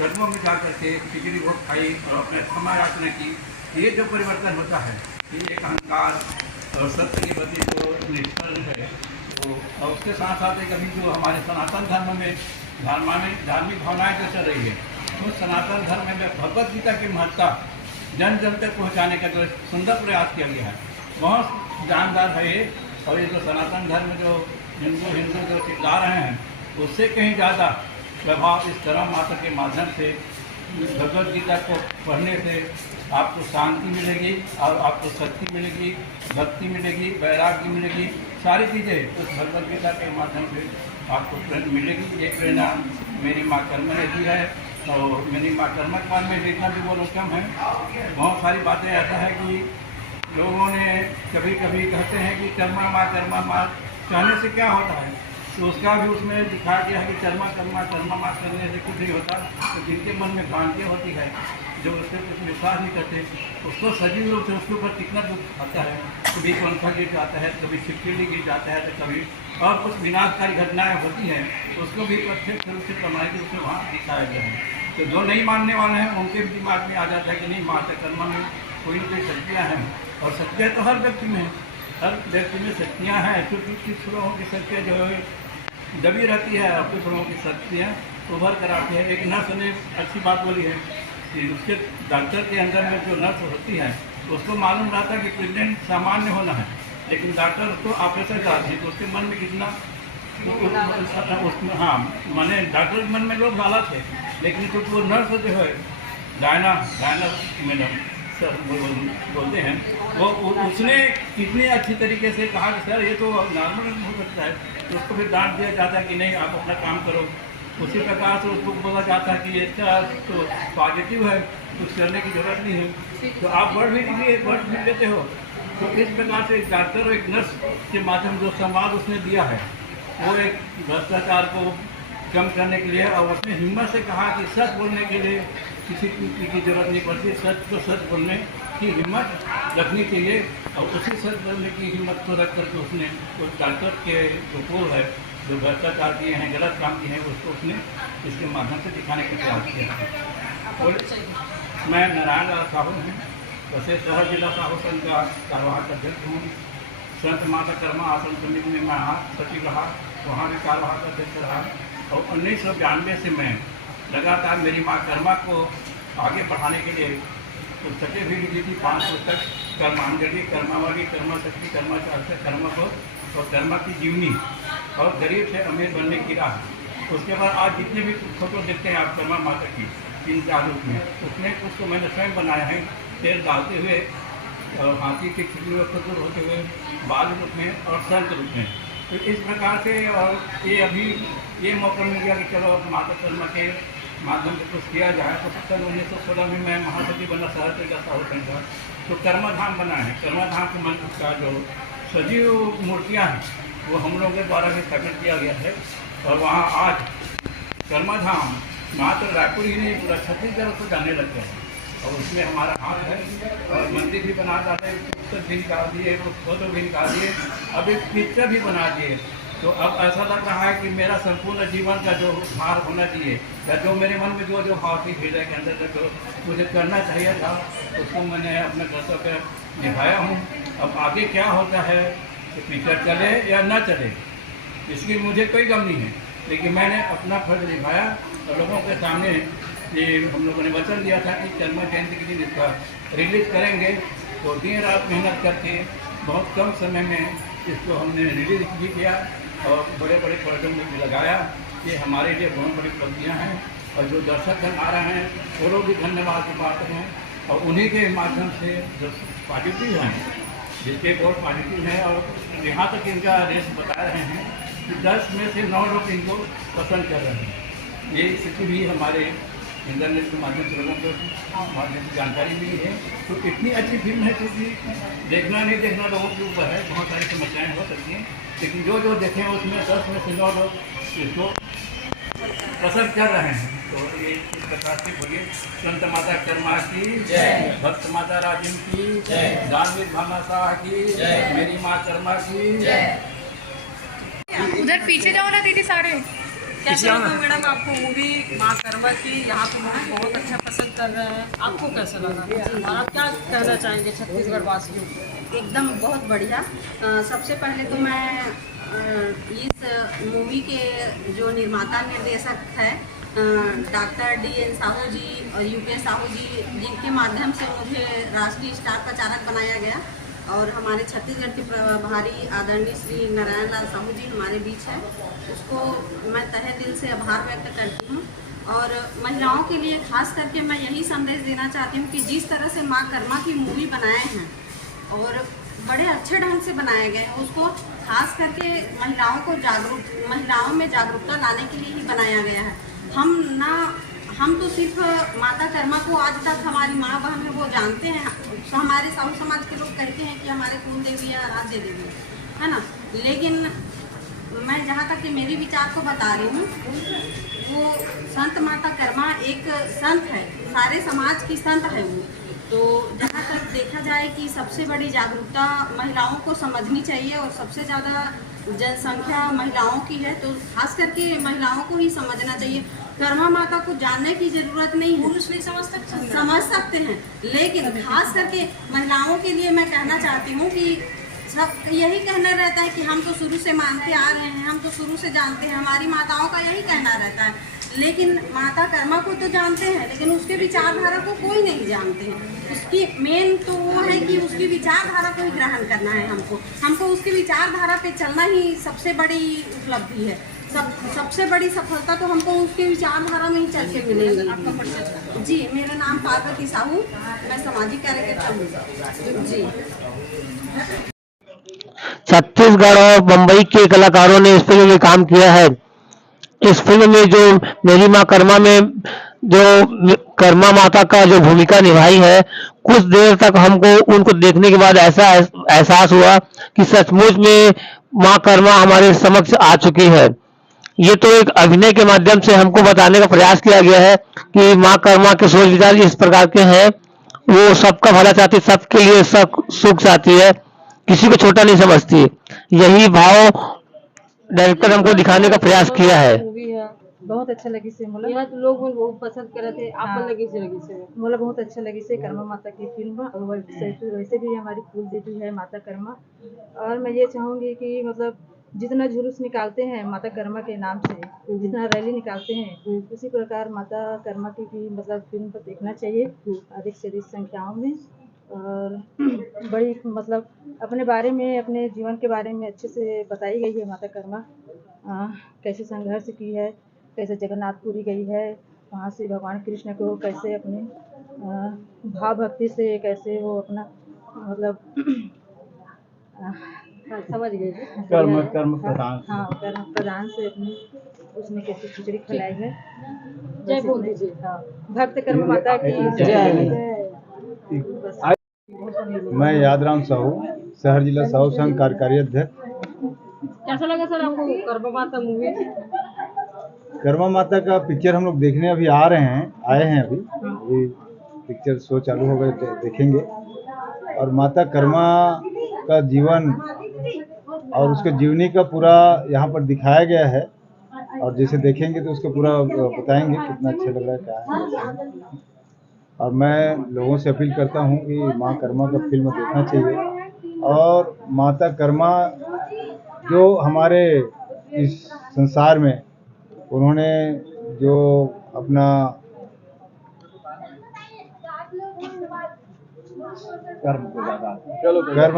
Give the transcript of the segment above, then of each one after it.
कदमों में जा करके खिचड़ी भोग खाई और अपने क्षमा याचना की। ये जो परिवर्तन होता है, ये एक अहंकार और सत्य की गति को निष्फल है। तो और उसके साथ साथ एक अभी जो हमारे सनातन धर्म में धार्मिक भावनाएं जो चल रही है, उस सनातन धर्म में भगवत गीता की महत्ता जन जन तक पहुँचाने का जो सुंदर प्रयास किया गया है, बहुत जानदार है ये। और ये जो सनातन धर्म जो हिंदू जो चिल्ला रहे हैं, उससे कहीं ज़्यादा प्रभाव इस धर्म माता के माध्यम से भगवद गीता को पढ़ने से आपको शांति मिलेगी और आपको शक्ति मिलेगी, भक्ति मिलेगी, वैराग्य मिलेगी, सारी चीज़ें उस भगवद गीता के माध्यम से आपको प्रेरणा मिलेगी। ये प्रेरणा मेरी माँ कर्मा ने दी है और मेरी माँ कर्मा के बारे में जितना भी बोलो कम है। बहुत सारी बातें ऐसा है कि लोगों ने कभी कभी कहते हैं कि कर्मा माँ कहने से क्या होता है, तो उसका भी उसमें दिखाया गया है कि कर्मा माँ करने से कुछ नहीं होता। तो जिनके मन में भ्रांतियाँ होती है, जो उससे कुछ विश्वास नहीं करते, उसको सजीव रूप से उसके ऊपर कितना दुख आता है। कभी पंखा गिर जाता है, कभी छिपकली गिर जाता है, तो कभी और कुछ विनाशकारी घटनाएँ होती हैं, तो उसको भी प्रत्यक्ष रूप से प्रमाणित रूप से वहाँ दिखाया गया है। तो जो नहीं मानने वाले हैं उनके भी दिमाग में आ जाता है कि नहीं, माता कर्मा में कोई न कोई शक्तियाँ हैं। और शक्तियाँ तो हर व्यक्ति में है, हर व्यक्ति में शक्तियाँ हैं। क्योंकि कुछ लोगों की शक्तियाँ जो है दबी रहती है और कुछ लोगों की शक्तियाँ उभर कर आती है। एक नर्स ने अच्छी बात बोली है कि उसके डॉक्टर के अंदर में जो नर्स होती है, उसको मालूम रहता है कि प्रेग्नेंट सामान्य होना है, लेकिन डॉक्टर उसको ऑपरेशन कराती है, तो उसके मन में कितना उसमें, हाँ माने डॉक्टर के मन में लोग लालच है, लेकिन कुछ वो नर्स जो है डायना मैडम सर बोलते हैं, वो उसने कितनी अच्छी तरीके से कहा कि सर ये तो नॉर्मल हो सकता है, तो उसको फिर डांट दिया जाता है कि नहीं आप अपना काम करो। उसी प्रकार से उसको बोला जाता है कि ये तो पॉजिटिव है, कुछ करने की जरूरत नहीं है, तो आप वर्ड भी लेते हो। तो इस प्रकार से एक डॉक्टर और एक नर्स के माध्यम जो संवाद उसने दिया है, वो एक भ्रष्टाचार को कम करने के लिए, और उसने हिम्मत से कहा कि सच बोलने के लिए किसी की जरूरत नहीं पड़ती, सच को सच बोलने की हिम्मत रखनी चाहिए। और उसी सच बोलने की हिम्मत को रख करके उसने उस डॉक्टर के जो कोल है, जो भ्रष्टाचार किए हैं, गलत काम किए हैं, उसको उसने इसके माध्यम से दिखाने का प्रयास किया। और मैं नारायण लाल साहू हूँ, वैसे शहर जिला साहू संघ का कार्यवाहक अध्यक्ष हूँ। संत माता कर्मा आश्रम समिति में मैं सचिव रहा, वहाँ भी कार्यवाहक अध्यक्ष रहा। और 1992 से मैं लगातार मेरी माँ कर्मा को आगे बढ़ाने के लिए पुस्तकें भी लिखी थी, 5 पुस्तक, कर्मांजलि, कर्मावली, कर्मा शक्ति, कर्मा चार्य, कर्मा को और कर्मा की जीवनी और गरीब से अमीर बनने की राह। उसके बाद आज जितने भी फोटो देखते हैं आप कर्मा माता की 3-4 रूप में, उसमें कुछ तो मैंने स्वयं बनाया है, तेल डालते हुए और हाथी के खिचड़ी में फतूर होते हुए, बाल रूप में और संत रूप में। तो इस प्रकार से, और ये अभी ये मौका मिल गया कि चलो माता कर्मा के माध्यम से कुछ किया जाए। तो सन 1916 में मैं महासचिव बना शहर जिला साहू संघ का, तो कर्मा धाम बना है। कर्मा धाम के मंत्र का जो सजीव मूर्तियाँ हैं, वो हम लोगों के द्वारा भी स्थापित किया गया है। और वहाँ आज कर्मा धाम मात्र रायपुर ही नहीं, पूरा छत्तीसगढ़ को जाने लग गया है। और उसमें हमारा हाथ है, और मंदिर भी बना डाले, पुस्तक भी निकाल दिए, फोटो भी निकाल दिए, अब एक पिक्चर भी बना दिए। तो अब ऐसा लग रहा है कि मेरा संपूर्ण जीवन का जो भार होना चाहिए, या जो मेरे मन में जो भाव थी हृदय के अंदर जो मुझे करना चाहिए था, उसको मैंने अपना कर्तव्य निभाया हूँ। अब आगे क्या होता है, कि पिक्चर चले या न चले, इसकी मुझे कोई गम नहीं है, लेकिन मैंने अपना फर्ज निभाया। और लोगों के सामने ये हम लोगों ने वचन दिया था कि कर्मा जयंती के दिन इसका रिलीज़ करेंगे, तो दिन रात मेहनत करके बहुत कम समय में इसको हमने रिलीज भी किया और बड़े बड़े पर्यटन में भी लगाया। ये हमारे लिए बहुत बड़ी उपलब्धियाँ हैं। और जो दर्शक आ रहे हैं, वो लोग भी धन्यवाद की बात हैं। और उन्हीं के माध्यम से जो पॉजिटिव हैं, जिसके बहुत पॉजिटिव हैं, और यहाँ तक इनका रेस बता रहे हैं कि 10 में से 9 लोग इनको पसंद कर रहे हैं। ये स्थिति भी हमारे इंटरनेट के माध्यम से लोगों को माध्यम से जानकारी मिली है। तो इतनी अच्छी फिल्म है, क्योंकि देखना नहीं देखना लोगों के ऊपर है, बहुत सारी समस्याएं हो सकती हैं, लेकिन जो देखें उसमें 10 में से 9 लोग इसको पसंद कर रहे हैं। तो ये इस प्रकार से बोलिए, संत माता कर्मा की जय, भक्त माता राजिम की जय, दानवीर भामा शाह की जय, मेरी माँ कर्मा की जय। उधर पीछे जाओ ना दीदी, सारे कैसा लगा मैडम आपको मूवी माँ कर्मा की? यहाँ पे लोग बहुत अच्छा पसंद कर रहे हैं, आपको कैसा लगा और आप क्या कहना चाहेंगे छत्तीसगढ़ वासियों को? एकदम बहुत बढ़िया। सबसे पहले तो मैं इस मूवी के जो निर्माता निर्देशक है डॉक्टर D.N. साहू जी और U.K. साहू जी, जिनके माध्यम से मुझे राष्ट्रीय स्टार प्रचारक बनाया गया, और हमारे छत्तीसगढ़ के प्रभारी आदरणीय श्री नारायण लाल साहू जी हमारे बीच है, उसको मैं तहे दिल से आभार व्यक्त करती हूँ। और महिलाओं के लिए खास करके मैं यही संदेश देना चाहती हूँ कि जिस तरह से माँ कर्मा की मूवी बनाए हैं और बड़े अच्छे ढंग से बनाए गए हैं, उसको खास करके महिलाओं में जागरूकता लाने के लिए ही बनाया गया है। हम तो सिर्फ माता कर्मा को आज तक हमारी माँ बहन है वो जानते हैं, हमारे साहू समाज के लोग कहते हैं कि हमारे कुल देवी है, आराध्य देवी है ना, लेकिन मैं जहाँ तक कि मेरी विचार को बता रही हूँ, वो संत माता कर्मा एक संत है, सारे समाज की संत है वो। तो जहाँ तक देखा जाए कि सबसे बड़ी जागरूकता महिलाओं को समझनी चाहिए, और सबसे ज़्यादा जनसंख्या महिलाओं की है, तो खास करके महिलाओं को ही समझना चाहिए। कर्मा माता को जानने की जरूरत नहीं है, पुरुष नहीं समझ सकते हैं, लेकिन खास करके महिलाओं के लिए मैं कहना चाहती हूँ कि सब यही कहना रहता है कि हम तो शुरू से मानते आ रहे हैं, हम तो शुरू से जानते हैं, हमारी माताओं का यही कहना रहता है, लेकिन माता कर्मा को तो जानते हैं, लेकिन उसके विचारधारा को कोई नहीं जानते हैं। उसकी मेन तो वो है कि उसकी विचारधारा को ही ग्रहण करना है, हमको उसकी विचारधारा पे चलना ही सबसे बड़ी उपलब्धि है। सबसे बड़ी सफलता तो हमको उसके विचारधारा में ही चल के मिलेगी। जी, मेरा नाम पार्वती साहू, मैं सामाजिक कार्यकर्ता हूँ जी। छत्तीसगढ़ और मुंबई के कलाकारों ने इस फिल्म में काम किया है। इस फिल्म में जो मेरी माँ कर्मा में जो कर्मा माता का जो भूमिका निभाई है, कुछ देर तक हमको उनको देखने के बाद ऐसा एहसास हुआ कि सचमुच में माँ कर्मा हमारे समक्ष आ चुकी है। ये तो एक अभिनय के माध्यम से हमको बताने का प्रयास किया गया है कि माँ कर्मा के सोच विचार इस प्रकार के हैं, वो सबका भला चाहती है, सबके लिए सब सुख चाहती है, किसी को छोटा नहीं समझती। यही भाव डायरेक्टर हमको दिखाने का प्रयास किया है। मूवी है, बहुत अच्छा लगी से मोला। यहाँ तो लोग मन बहुत पसंद करे थे, आप हाँ। लगी से मोला बहुत अच्छा लगी से कर्मा माता की फिल्म, और वैसे भी हमारी कुल देवी है माता कर्मा। और मैं ये चाहूँगी कि मतलब जितना जुलूस निकालते हैं माता कर्मा के नाम से, जितना रैली निकालते हैं, उसी प्रकार माता कर्मा की भी मतलब फिल्म को देखना चाहिए अधिक से अधिक संख्याओं में। और बड़ी मतलब अपने बारे में, अपने जीवन के बारे में अच्छे से बताई गई है माता कर्मा, कैसे संघर्ष की है, कैसे जगन्नाथपुरी गई है, वहाँ से भगवान कृष्ण को कैसे अपने भाव भक्ति से कैसे वो अपना मतलब समझ गए कर्म प्रधान हाँ कर्म प्रधान से अपनी उसने कैसे खिचड़ी खिलाई है। जय बोल दीजिए। हाँ, भक्त कर्म माता की जय। मैं यादराम साहू, शहर जिला साहू संघ कार्यकारी अध्यक्ष। कैसा लगा सर आपको कर्मा माता मूवी? कर्मा माता का पिक्चर हम लोग देखने अभी आए हैं अभी पिक्चर शो चालू हो गए, देखेंगे। और माता कर्मा का जीवन और उसके जीवनी का पूरा यहाँ पर दिखाया गया है, और जैसे देखेंगे तो उसको पूरा बताएंगे कितना अच्छा लग रहा है, क्या है। और मैं लोगों से अपील करता हूँ कि माँ कर्मा का फिल्म देखना चाहिए। और माता कर्मा जो हमारे इस संसार में उन्होंने जो अपना कर्म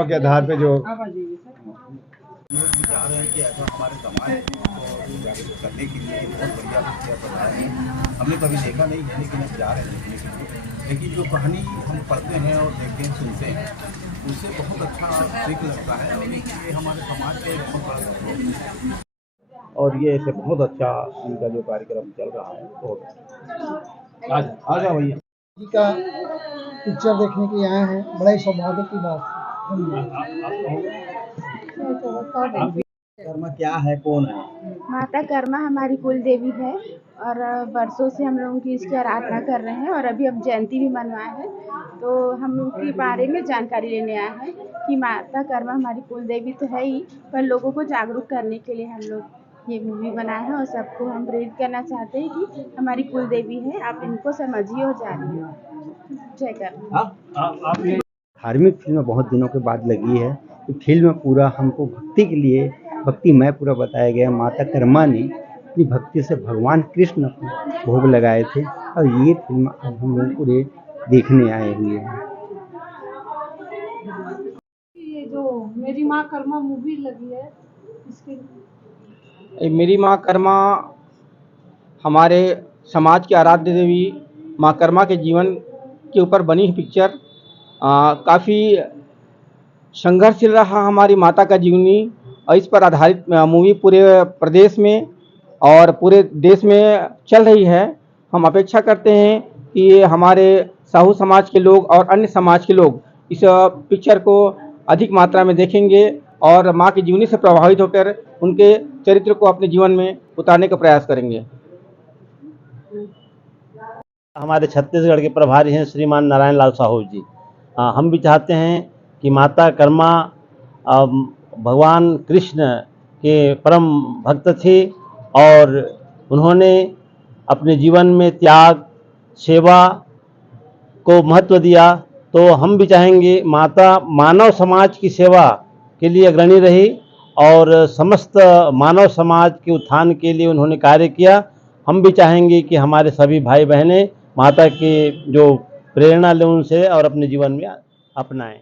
के आधार पे जो विचार है कि ऐसा हमारे समाज को जागरूक करने के लिए बहुत बढ़िया पिक्चर बनाया है। हमने कभी देखा नहीं है, लेकिन हम जा रहे हैं देखने के लिए। लेकिन जो कहानी हम पढ़ते हैं और देखते हैं, सुनते हैं, उससे बहुत अच्छा सीख लगता है, और ये हमारे समाज के बहुत बड़ा गौरव है। और ये ऐसे बहुत अच्छा इनका जो कार्यक्रम चल रहा है, बहुत अच्छा। आ जाओ भैया जी का पिक्चर देखने के लिए आए हैं, बड़ा ही सौभाग्य की बात। कर्मा क्या है, कौन है? माता कर्मा हमारी कुल देवी है, और बरसों से हम लोगों की इसकी आराधना कर रहे हैं, और अभी हम जयंती भी मनवाए हैं। तो हम उनके बारे में जानकारी लेने आए हैं कि माता कर्मा हमारी कुल देवी तो है ही, पर लोगों को जागरूक करने के लिए हम लोग ये मूवी बनाया है और सबको हम प्रेरित करना चाहते हैं कि हमारी कुल देवी है, आप इनको समझिए और जानिए। जय कर। धार्मिक फिल्म बहुत दिनों के बाद लगी है। ये फिल्म पूरा हमको भक्ति के लिए भक्तिमय पूरा बताया गया। माता कर्मा ने अपनी भक्ति से भगवान कृष्ण को भोग लगाए थे और ये फिल्म आज हम लोग पूरे देखने आए हुए हैं। ये जो मेरी माँ कर्मा मूवी लगी है इसके मेरी माँ कर्मा हमारे समाज की आराध्य देवी माँ कर्मा के जीवन के ऊपर बनी पिक्चर काफ़ी संघर्षशील रहा हमारी माता का जीवनी, और इस पर आधारित मूवी पूरे प्रदेश में और पूरे देश में चल रही है। हम अपेक्षा करते हैं कि हमारे साहू समाज के लोग और अन्य समाज के लोग इस पिक्चर को अधिक मात्रा में देखेंगे और माँ की जीवनी से प्रभावित होकर उनके चरित्र को अपने जीवन में उतारने का प्रयास करेंगे। हमारे छत्तीसगढ़ के प्रभारी हैं श्रीमान नारायण लाल साहू जी। हम भी चाहते हैं कि माता कर्मा भगवान कृष्ण के परम भक्त थे और उन्होंने अपने जीवन में त्याग सेवा को महत्व दिया। तो हम भी चाहेंगे माता मानव समाज की सेवा के लिए अग्रणी रही और समस्त मानव समाज के उत्थान के लिए उन्होंने कार्य किया। हम भी चाहेंगे कि हमारे सभी भाई बहनें माता की जो प्रेरणा लें उनसे और अपने जीवन में अपनाएं।